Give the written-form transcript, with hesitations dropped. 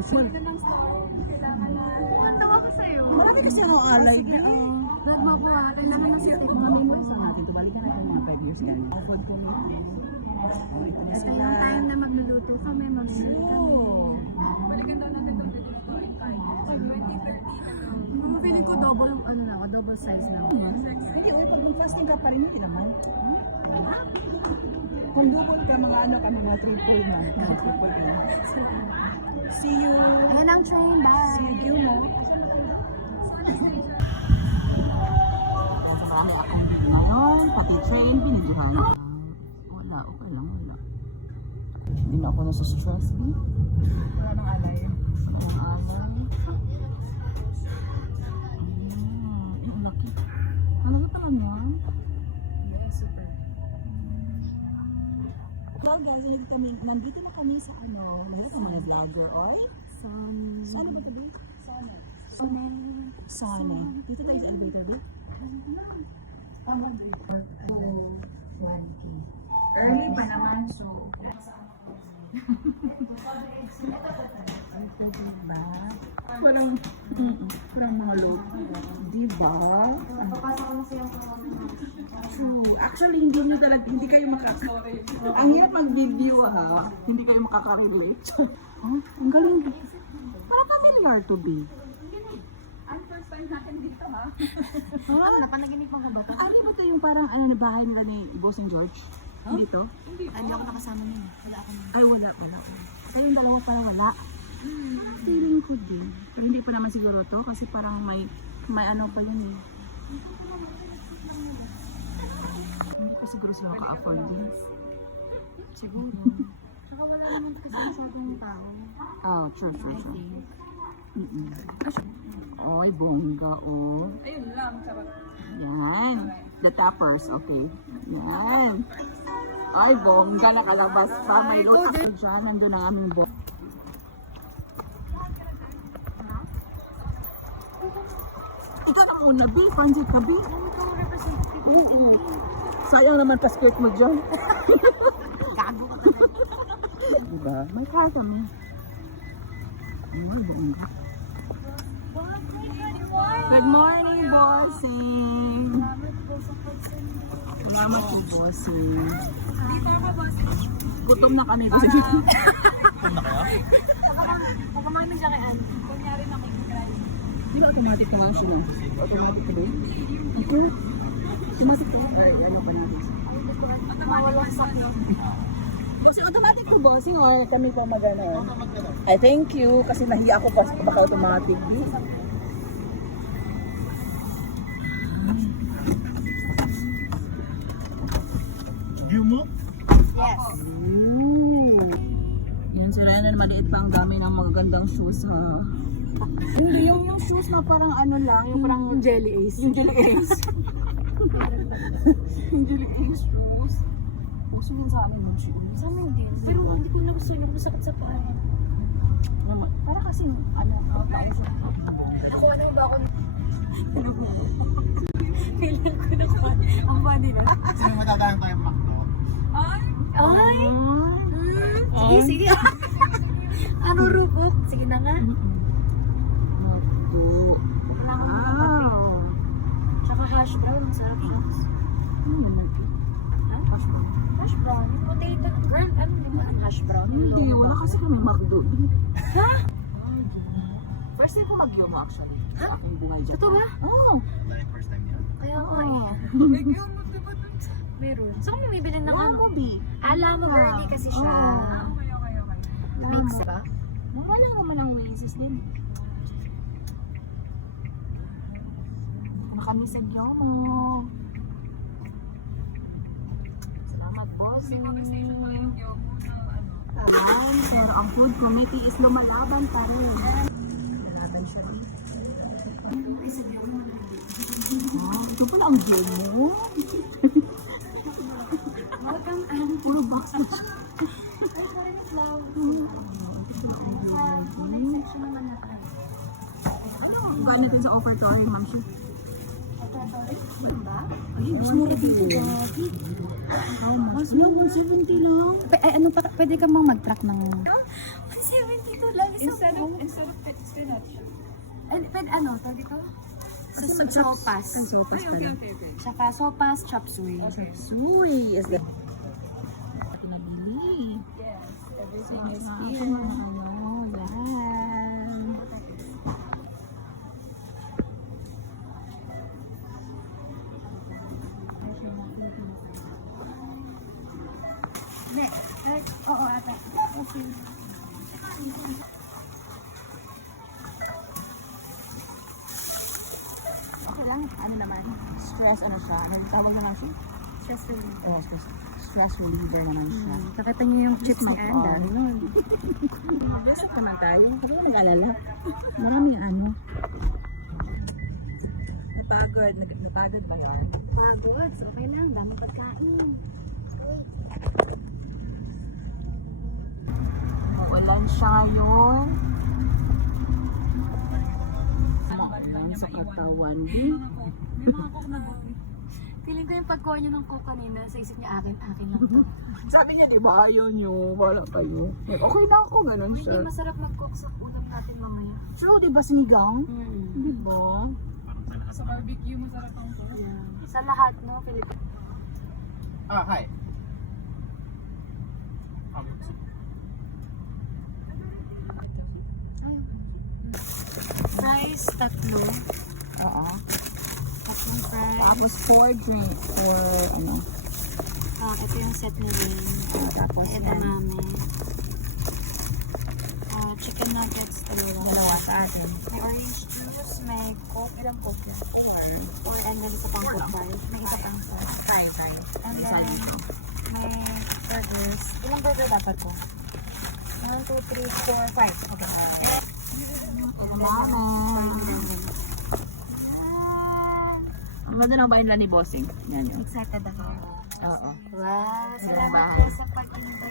Ganda ng story. Kailangan na. Tawa ko sa'yo. Marami kasi ako alay. Nagmabuhatan na lang siya. Mga memories na natin. Tubalikan natin mga 5 years ganyan. Food committee. Oh, ito na Ito sila. yung time na magluluto kami, mag-share kami. Oo. Balikan daw natin itong luto and kind. 2030 na. Feeling ko double, ano na ako, double size na ako. Hindi, pag mag-fasting ka pa rin, hindi naman. Kung double ka, mga ano ka na, mga triple na. Mga triple ka. See you. Ayan ang train, bye! See you, no? Ngayon, pati train, pinagduhan. Wala, okay lang, wala. Hindi na ako nasustress, eh. Wala nang alay. Ang alay. Ang laki. Ano ba pala yan? Yes, super. Hello guys, nandito na kami sa ano, mayroon ang mga vlogger, oy? Saan ba ito? Sana. Dito tayo sa elevator, ba? Early pa naman, so... Parang mga loob. Diba? Papasok ko na siya sa True. Actually, hindi kayo ang hirap mag-video ha. Hindi kayo makaka-relate. Huh? Ang galing. Parang familiar to be. Ang first time natin dito, ha? Ha? Napanaginip mo ba ito? Ano ba ito yung parang ano na bahay nila ni Bossing George? Hindi to? Hindi ako nakasama niya. Wala ako na. Ay, wala. Kayong dalawa parang wala. Parang feeling ko din. Pero hindi pa naman siguro to kasi parang may ano pa yun eh. Hindi ko siguro sila maka-afford din. Siguro. Tsaka wala naman kasi masyadong tao. Ah, sure. I think. Oy, bongga oh. Ayun lang, charot. Yan. The tappers, okay. Yan. Ay, bongga, nakalabas pa. May lotak ko dyan. Nandun ang aming bongga. Ikaw na muna, B. Pansit ka, B. Sayang naman pa-skirt mo dyan. Gago ka talaga. Diba? May car kami. Ay, bongga. Good morning, bossing. Salamat po, bossing. Dito ako, boss. Gutom na kami kasi. Gutom na kayo? Pagkamahan mo siya kay Ann. Kunyari na may drive. Di ba automatic na nga siya? Automatic ka ba? Ako? Automatic ka? Ay, ano ka natin? Mawala sa ano. Bossing, automatic po, bossing. O kami pa mag-ano? Ay, thank you. Kasi nahiya ako pa baka automatic. View mo? Yes. Ooh. Yan, si Renan, maliit pa ang dami ng magagandang shoes, ha? Hindi, yung shoes na parang ano lang, yung parang Jelly Ace. yung Jelly Ace. Yung Jelly Ace shoes. Gusto din sa amin yung shoes. Sa amin din. Pero hindi ko na gusto yung masakit sa paa. Para kasi, ano, Nakuha naman ba ako? Feeling ko nakuha. Ang body na. Sino matatahan tayo makdo? Ay! Sige, sige. Ano rupok? Sige na nga. Naku. Wow. Tsaka hash brown. Masarap siya. Hash brown? Potato. Girl, ano di ba ang hash brown? Hindi, wala kasi kami McDo. Ha? First time ko mag-yomo actually. Ha? Sa aking buhay dyan. Totoo ba? Oo. Like first time yan. Kaya ko eh. Oo. Meron. Saan kami bibili ng ano? Gabi. Alam mo, girly kasi siya. Mix ba? Mura lang naman ang Macy's din. Na kami sa Gyomo. Salamat po. Pero ang food committee is lumalaban pa rin. Laban siya. Ito pala ang Gyomo. Welcome, Anne. Puro box na siya. Gano'n din sa offer to rin, ma'am siya. Ay, mas mura dito. Mas 170 lang. Ay, ano pa, pwede ka mang mag-track ng... 170 Ito lang, isang Instead buong. of spinach. And ano, tawag ito? Sa sopas. Ang sopas pala. Okay. Tsaka sopas, chop suey. Uy, is that? Pinabili. Yes, everything is Ano, here. yan. Hindi. Oo, ata. Okay. Okay lang, ano naman, stress ano siya, ano tawag naman siya? Stress relief. Oh, stress reliever naman siya. Nakita niyo yung chips ni Anda. Besok naman tayo, hindi ko nag-alala. Maraming ano. Napagod ba yun? Pagod. Okay lang. Dami pagkain. Uulan siya ngayon. Uulan sa katawan. May mga cook na buti. Feeling ko yung pagkuha niyo ng coke kanina, sa isip niya akin lang to. Sabi niya, di ba, ayaw niyo, wala kayo. Okay na ako, ganun Hindi siya. masarap mag-cook sa ulam natin mamaya. True, di ba sinigang? Di ba? Sa barbecue, masarap ang Yeah. Sa lahat, no, Philippines. Ah, hi. Fries, tatlo. Oo. Tatlong fries. Tapos 4 drink, ano. Ito yung set ni Rain. Tapos yan. Edamame. Chicken nuggets, Dalawa sa atin. May orange juice, may coke. Ilang coke yan? Or and then isa pang coke five. May isa pang coke. Tayo. And then, may burgers. Ilang burger dapat ko? 1, 2, 3, 4, 5. Okay. Ang ganda ng bahay nila ni Bossing. Yan yun. Excited ako. Oo. Wow, salamat Diba? po sa pag-invite